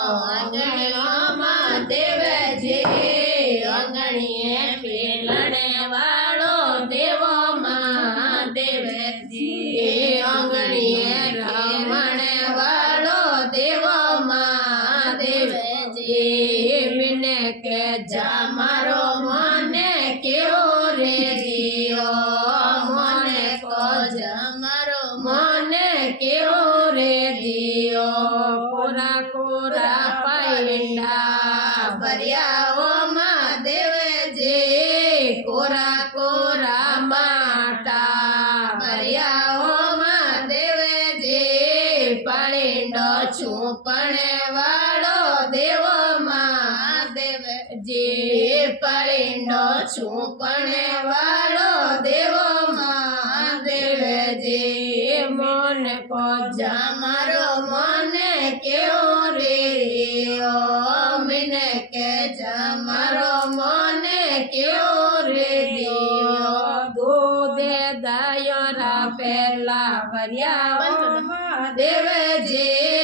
આંગણીઓમાં દેવજી આંગણીએ પેલણે વાળો દેવો મહાદેવજી આંગણીએ રમણે વાળો દેવો મહાદેવજી મને કે જા મારો મને કેવો રે દિયો મને કો જા મારો મને કેવો રે દિયો કોરા કોરા પાયંડા ભર્યાઓ મહાદેવજી કોરા કોરા માટા ભર્યાઓ મહાદેવજી પાણીંડો છુપણે વાળો દેવો મહાદેવજી પાણીંડો છુપણે વાળો દેવો મહાદેવજી મને કો જા મારો મને કેવો રે મને કે જા મારો મને કેવો રે દૂધે દયરા પેલા ભર્યા મહાદેવજી